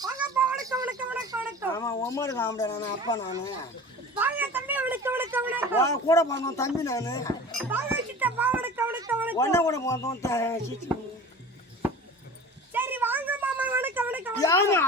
வணக்கம் வணக்கம் வணக்கம் வா கூட போனோம் தம்பி நானு. கூட போனோம் யாமா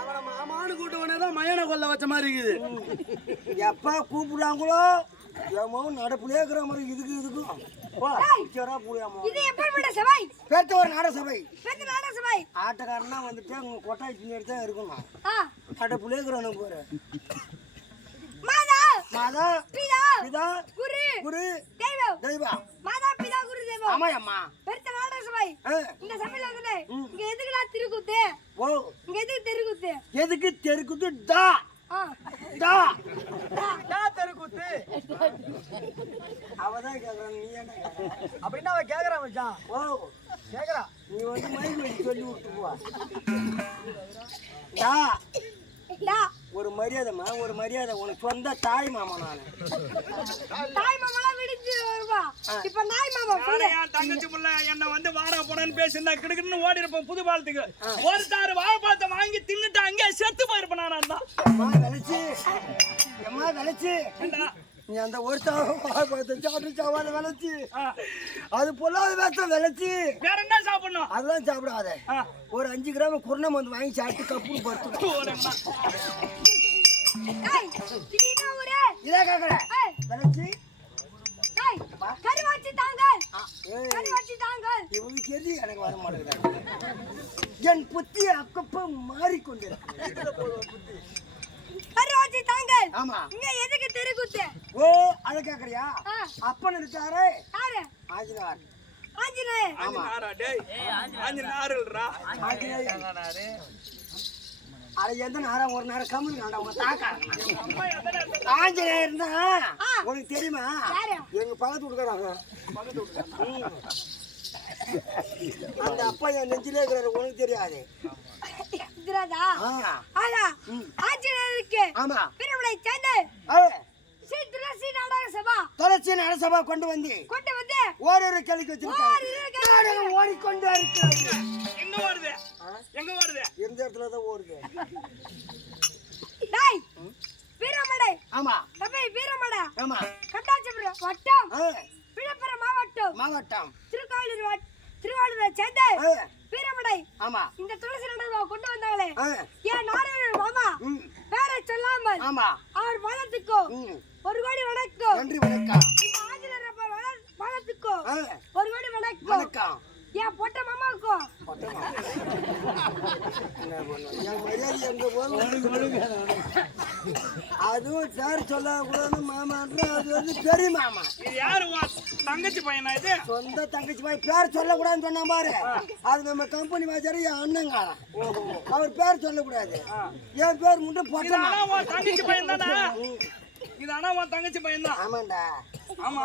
அவனை மாமான்னு வந்ததான் மயனை கொல்ல வச்ச மாதிரி இருக்குது. எப்ப கூப்பிடுறாங்களோ ஏமோ நடப்புலயே இருக்கிற மாதிரி இதுக்கு இதுக்கும். பேத்த ஒரு நாட சபை. ஆட்டக்காரனா வந்துட்டு கொட்டாய் பின்னாடி தான் இருக்கணும். நடப்புலயே இருக்கிறவனு போற மாதா பிதா பிதா குரு குரு தெய்வம். தெய்வா மாதா பிதா குரு தெய்வம். ஆமா அம்மா பெருத்த நாட சபை இந்த சபையில வந்து இங்க எதுக்குடா திருக்குத்து? ஓ. இங்க எதுக்கு தெருக்குத்து? எதுக்கு தெருக்குது டா. ஆ. டா. டா. தெருக்கூத்து. அவதான் கேக்குறான் நீ கேக்குற? அப்படின்னு அவன் கேக்குறான் மச்சான். ஓ. கேக்குறா. நீ வந்து மைக் வச்சு சொல்லி விட்டு போ டா டா. ஒரு மரியாதைமா ஒரு மரியாதை. உனக்கு சொந்த தாய் மாமா நான். தாய் மாமாலாம் விடுச்சு வருவா. இப்ப நாய் மாமா தங்கச்சி புள்ள என்ன வந்து வாடா போடான்னு பேசியிருந்தா கிடுக்குன்னு ஓடி இருப்போம் புது பாலத்துக்கு ஒரு தாறு வாழைப்பழத்தை வாங்கி தின்னுட்டு அங்கே செத்து போயிருப்பேன் நான் தான் விளைச்சி. அம்மா விளைச்சி. ஏண்டா? நீ அந்த ஒரு சாப்பாடு சாப்பிட்டு சாப்பாடு விளைச்சி. அது பொல்லாத வேத்த விளைச்சி. வேற என்ன சாப்பிடணும்? அதெல்லாம் சாப்பிடாத. ஒரு அஞ்சு கிராம் குருணம் வந்து வாங்கி சாப்பிட்டு கப்பு படுத்து. இதே கேக்குற ஏய். விளைச்சி. கருவாச்சி தாங்கள் கருவாச்சி தாங்கள் எனக்கு வர மாட்டேங்குது. என் புத்தி அக்கப்ப மாறிக்கொண்டிருக்கு. கருவாச்சி தாங்கள் ஆமா. இங்க எதுக்கு தெருக்குத்து ஓ அத கேக்குறியா? ஆ. அப்பன் இருக்காரு. யாரு? ஆஜினார் ஆஞ்சநேயர். ஆஞ்சு நாரா, டேய். ஆஞ்சு நாருல்றா. ஆஜினார் அட எந்த நேரம்? ஒரு நேரம் கம்முனு காண்டா உங்க இடத்துல ஆஞ்சநேயர் தான் ஆ. உனக்கு தெரியுமா? எங்க பக்கத்து விட்டுக்கிறாங்க அந்த அப்பா என் நெஞ்சிலே இருக்கிறாரு உனக்கு தெரியாது. இருக்கிறதா? ஆனா ம். ஆஞ்சநேயருக்கு ஆமா. திருவிழை சேர்ந்து ஸ்ரீ துளசி நாடக சபா தொலைச்சி நரசபா கொண்டு வந்து கொண்டு வந்து ஓரொரு கேள்விக்கு வச்சிருக்காங்க ஓடிக்கொண்டே இருக்கிறது. எங்க வருது எங்க வருது இருந்த இடத்துல தான் ஓடுது? டேய் வீரமடை. ஆமா. தம்பி வீரமடை. ஆமா. கட்டாச்சிபுரம் வட்டம். விழுப்புரம் மாவட்டம். மாவட்டம். திருக்காவலூர் திருவாரூரை சேர்ந்து ஆமா. இந்த துளசி நாடகம் கொண்டு வந்தாங்களே ஏன் நாராயணன் மாமா? பேரை சொல்லாமல் ஆமா. அவர் மதத்துக்கும் ம், ஒரு கோடி வணக்கம் நன்றி வணக்கம். இந்த ஆஞ்சநேயர் ஆ, ஒரு கோடி வணக்கம் வணக்கம். என் பொட்ட மாமாவுக்கும் அதுவும் பேர் சொல்லக்கூடாது மாமான்ற அது வந்து பெரிய மாமா. இது யாரு தங்கச்சி பையனா இது? சொந்த தங்கச்சி மாதிரி பேர் சொல்லக்கூடாதுன்னு சொன்னா பாரு. அது நம்ம கம்பெனி வாச்சாரு என் அண்ணங்காரன். அவர் பேர் சொல்லக்கூடாது. என் பேர் மட்டும் பொட்டமா தங்கச்சி பையன் தானே இது ஆனா உன் தங்கச்சி பையன் தான் ஆமாண்டா. ஆமா.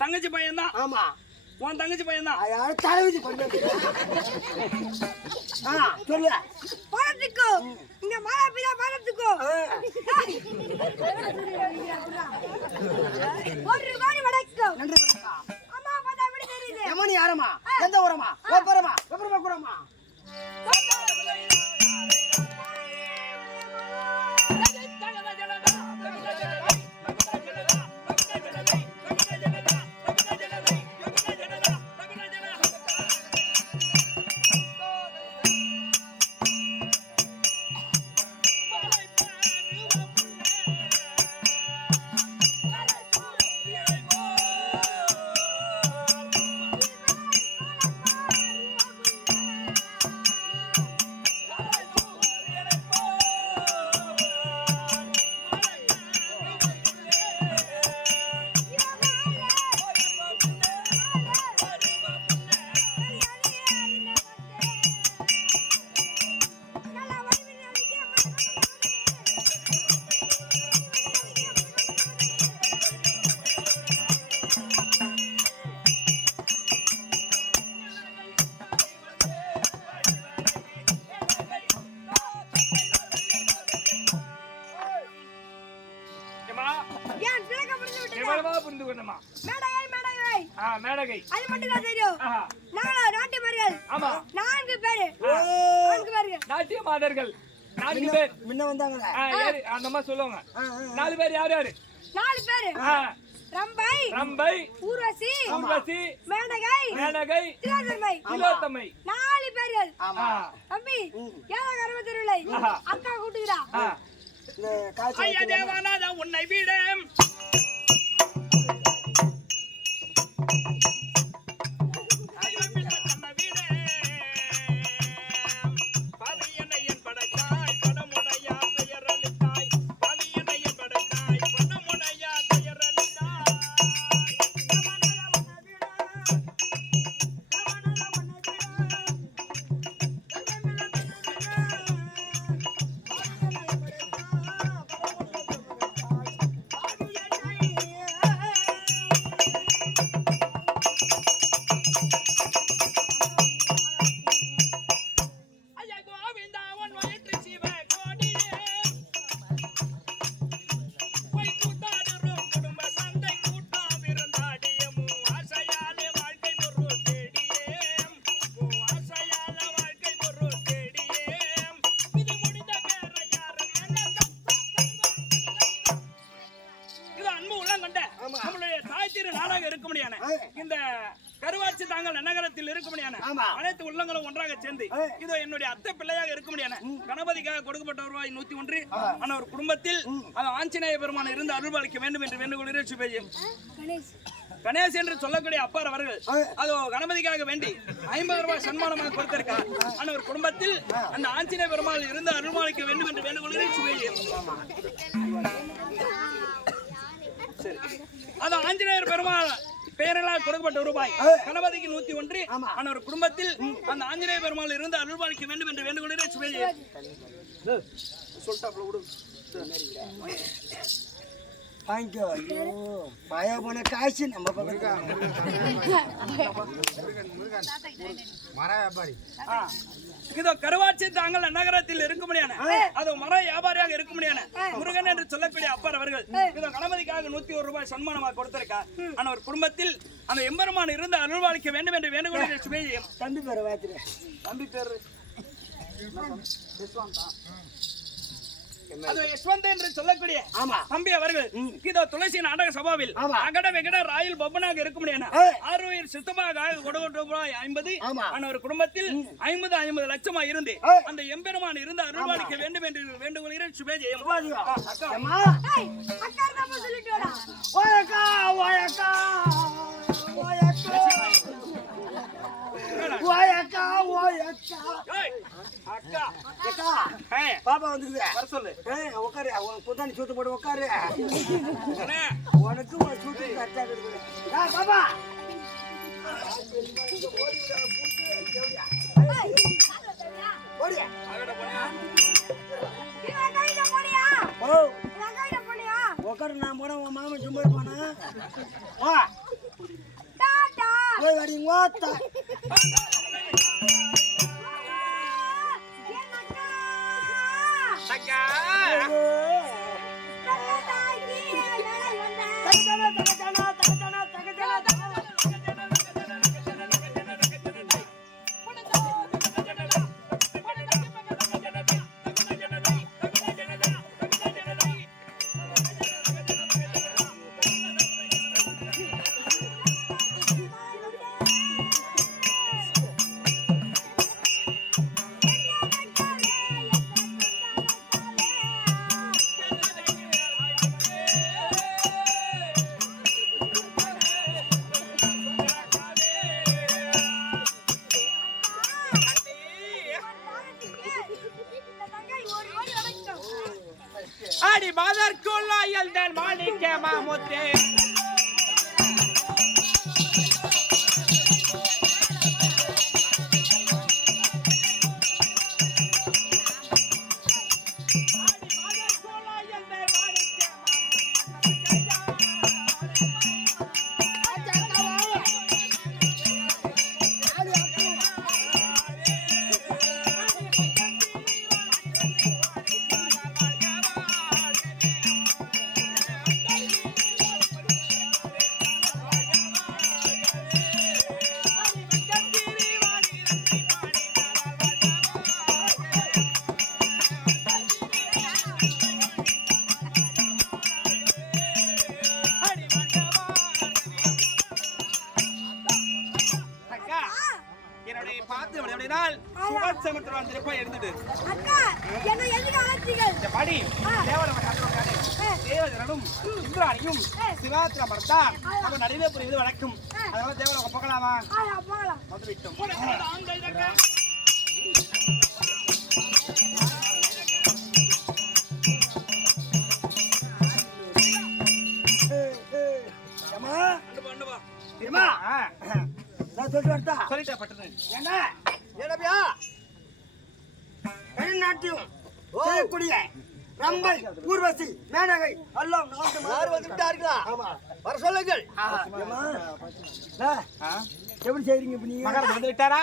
தங்கச்சி பையன் தான் ஆமா. உன் தங்கச்சி பையன் தான் அது யாரும் தலைவிதி பண்ண. ஆ சொல்லு. மதத்துக்கும் இங்க பிதா மதத்துக்கும் ஆ, ஒரு கோடி வணக்கம். நன்றி வணக்கம். அம்மா பார்த்தா எப்படி தெரியுது? எமனி யாரம்மா எந்த ஊரம்மா? ஓப்பரமா ஓப்பரமா கூடமா மேனகை அது மட்டும் தான் தெரியும். நாங்களா ஆமா. நான்கு பேரு. நான்கு பேர்கள். நாட்டிய மாதர்கள். நான்கு பேர். முன்ன? அந்த மாதிரி சொல்லுவாங்க. நாலு பேர் யார் யாரு? நாலு பேரு. ரம்பை. ரம்பை. ஊர்வசி. ஊர்வசி. மேனகை மேனகை திலோத்தமை. திலோத்தமை. நாலு பேர்கள். ஆ, தம்பி ஏழா கரும திருவிழை. அக்கா கூட்டுகிறா. உன்னை விட Thank you. இந்த கருவாச்சி தாங்கள் நகரத்தில் இருக்க முடியான? ஆமா. அனைத்து உள்ளங்களும் ஒன்றாக சேர்ந்து இதோ என்னுடைய அத்தை பிள்ளையாக இருக்க முடியான? கணபதிக்காக கொடுக்கப்பட்ட ரூபாய் நூத்தி ஒன்று. ஆனா ஒரு குடும்பத்தில் அது ஆஞ்சநேய பெருமான் இருந்து அருள்பாலிக்க வேண்டும் என்று வேண்டுகோள் இறைச்சி பெய்யும் கணேஷ். கணேஷ் என்று சொல்லக்கூடிய அப்பார் அவர்கள் அதோ கணபதிக்காக வேண்டி ஐம்பது ரூபாய் சன்மானமாக கொடுத்திருக்கார். ஆனா ஒரு குடும்பத்தில் அந்த ஆஞ்சநேய பெருமாள் இருந்து அருள்பாலிக்க வேண்டும் என்று வேண்டுகோள் பெய்யும் சரி. அது ஆஞ்சநேயர் பெருமாள் பெயர்களால் கொடுக்கப்பட்ட ரூபாய். கணபதிக்கு நூத்தி ஒன்று. ஆனா ஒரு குடும்பத்தில் அந்த ஆஞ்சநேய பெருமாள் இருந்து அருள்பாலிக்க வேண்டும் என்று பெய்யும் சொல்லிட்டாப்ல விடு. வாங்கிக்கோ ஐயோ. பய போன காய்ச்சி நம்ம பக்கம் மர வியாபாரி. ஆ. இதோ கருவாச்சி தாங்கள் நகரத்தில் இருக்க முடியான? அதோ மர வியாபாரியாக இருக்க முடியான? முருகன் என்று சொல்லக்கூடிய அப்பர் அவர்கள் இதோ கணபதிக்காக நூத்தி ஒரு ரூபாய் சன்மானமாக கொடுத்திருக்கா ஆனா ஒரு குடும்பத்தில் அந்த எம்பெருமான் இருந்து அருள்வாளிக்க வேண்டும் என்று வேண்டுகோள் சுபேயம் தம்பி பேரை வாத்துரு தம்பி பேரு அது யஷ்வந்த் என்று சொல்லக்கூடிய ஆமா. தம்பி அவர்கள். இதோ துளசி நாடக சபாவில். அகட வெகட ராயில் பப்பனாக இருக்க முடியாது. ஆறுயிர் சித்தமாக கொடுக்கட்ட ரூபாய் ஐம்பது. ஆமா. ஆன ஒரு குடும்பத்தில் ஐம்பது ஐம்பது லட்சமா இருந்து. அந்த எம்பெருமான் இருந்து அருள்வாளிக்க வேண்டும் என்று வேண்டுகொள்கிறேன். சுபேஜெயம் அம்மா ஏய், அக்கா தான் சொல்லிட்டு ஓயக்கா ஓயக்கா. பாப்பா வர சொல்லு உட்காரு புத்தாணி சூத்து போட்டு உட்காரு உனக்கு ஒரு கரெக்டா இருக்குது பாப்பா ஓடியா உட்காரு நான் உன் மாமன் சும்மா போய் ஓத்தா அக்கா நல்ல அடி மதற்குள்ள எல்தன் மாணிக்க மாமுத்தே திருப்ப அக்கா என்ன எதுக்கு அழைச்சீர்கள்? இந்த படி தேவர தேவதனும் இந்திராணியும் சிவாத்திர மரத்தான் நம்ம நடுவே புரியுது வழக்கம். அதனால தேவர போகலாமா? போகலாம். வந்து விட்டோம் நான்? சொல்லிட்டேன் என்ன? ஏடபியா வெளிநாட்டியம் செய்யக்கூடிய ரம்பை ஊர்வசி மேனகை எல்லாம் யார் வந்துட்டார்களா? ஆமா. வர சொல்லுங்கள். எப்படி செய்றீங்க இப்ப நீங்க? வந்து விட்டாரா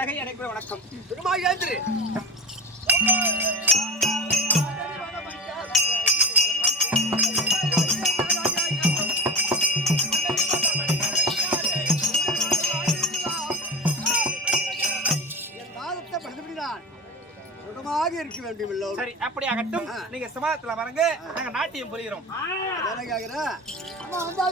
மேனகை எனக்கு வணக்கம். திரும்ப எழுந்துரு. சுகமாக இருக்க வேண்டும் சரி அப்படி ஆகட்டும். நீங்க சமாதத்துல வரங்க நாங்க நாட்டியம் புரிகிறோம்? அம்மா, வந்தா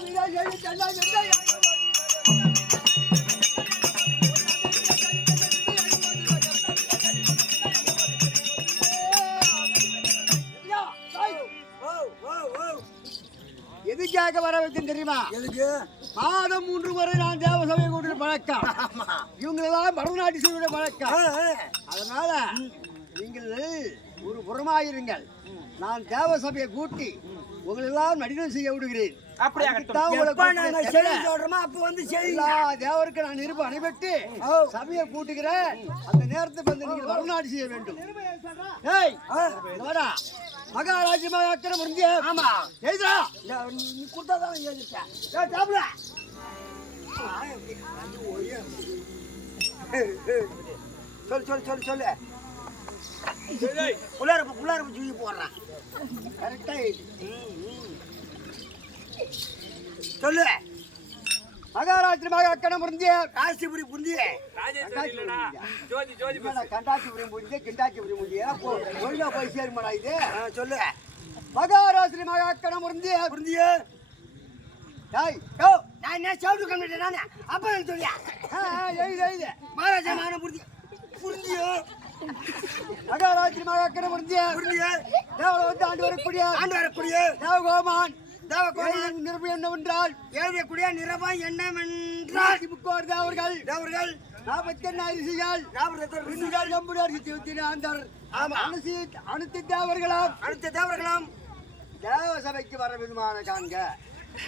எதுக்காக வர வைத்தேன் தெரியுமா? எதுக்கு? மாதம் மூன்று முறை நான் தேவசபை கூட்டு பழக்கம். இவங்களெல்லாம் மறுநாட்டு செய்ய பழக்கம். அதனால நீங்கள் ஒரு புறமாயிருங்கள். நான் தேவசபையை கூட்டி உங்களெல்லாம் நடிகை செய்ய விடுகிறேன். அப்படி ஆகட்டும் எப்ப நாங்க செய்தி சொல்றோமோ அப்ப வந்து எல்லா தேவருக்கு நான் இருப்பு அனுப்பிட்டு சபையை கூட்டுகிறேன். அந்த நேரத்துக்கு வந்து நீங்கள் வரநாடு செய்ய வேண்டும். ஏய் இங்க வாடா மகாராஜி மகாக்கிற முடிஞ்சு? ஆமா. எழுதுடா நீ கொடுத்தாதான் எழுதிட்டேன் சாப்பிட சொல்லு சொல்லு சொல்லு சொல்லு. புள்ளார புள்ளார தூக்கி போடுறான். கரெக்டா எழுதி. சொல்லு. மகாராஜி மகாக்கணம் புரிஞ்சிய காசிபுரி புரிஞ்சிய ராஜேஸ்வரி இல்லடா. ஜோதி ஜோதி கண்டாச்சிபுரம் புரிஞ்சு கிண்டாச்சிபுரம் புரிஞ்சிய ஒழுங்கா போய் சேருமாடா இது? சொல்லு. மகாராஜி மகாக்கணம் புரிஞ்சிய புரிஞ்சிய டாய் யோ நான் என்ன சவுடு கம்பிட்டேன் நானே? அப்ப எனக்கு சொல்லியா? எழுது எழுது. மகாராஜா நானும் புரிஞ்சு புரிஞ்சியோ மகாராஜி மகாக்கணம் புரிஞ்சிய புரிஞ்சிய தேவரை வந்து ஆண்டு வரக்கூடிய ஆண்டு வரக்கூடிய தேவகோமான் நிரூபம் என்னவென்றால் எழுதக்கூடிய நிரபம் என்னவென்றால் முக்கோர் தேவர்கள் தேவர்கள் நாற்பத்தி எண்ணு அரிசிகள் நாற்பத்தி எம்புடி அரிசி இருபத்தி அனுசி அனைத்து தேவர்களாம் அனைத்து தேவர்களாம் தேவ சபைக்கு வர விதமான காண்க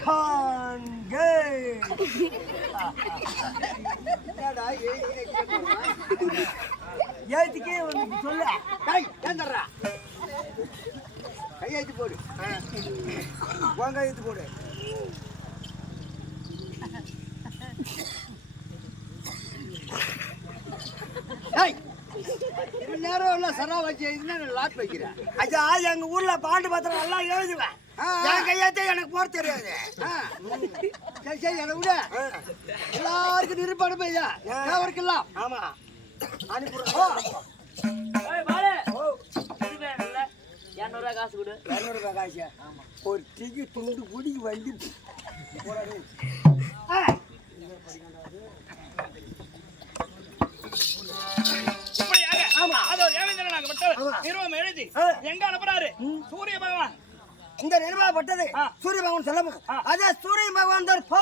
காண்க? எழுத்துக்கே வந்து சொல்ல கை ஏந்தர்றா கையெழுத்து போடு. உன் கையெழுத்து போடு. நேரம் எல்லாம் சரா வச்சு எழுதுனா நான் லாக் வைக்கிறேன். ஐயா எங்க ஊர்ல பாண்டு பத்திரம் எல்லாம் எழுதுவேன் என் கையாத்தே எனக்கு போட தெரியாது. சரி சரி என்னை விட. எல்லாருக்கும் நிருப்பணம் ஐயா அவருக்கெல்லாம் ஆமா. அனுப்பிடுறோம் இரநூறுவா காசு கொடு. இரநூறுவா காசு. ஒரு டீக்கு துண்டு குடிக்கு வந்து எங்க அனுப்புறாரு? சூரிய பகவான். இந்த நிர்வாகப்பட்டது சூரிய பகவான் சொல்ல அதே சூரிய பகவான் தான் போ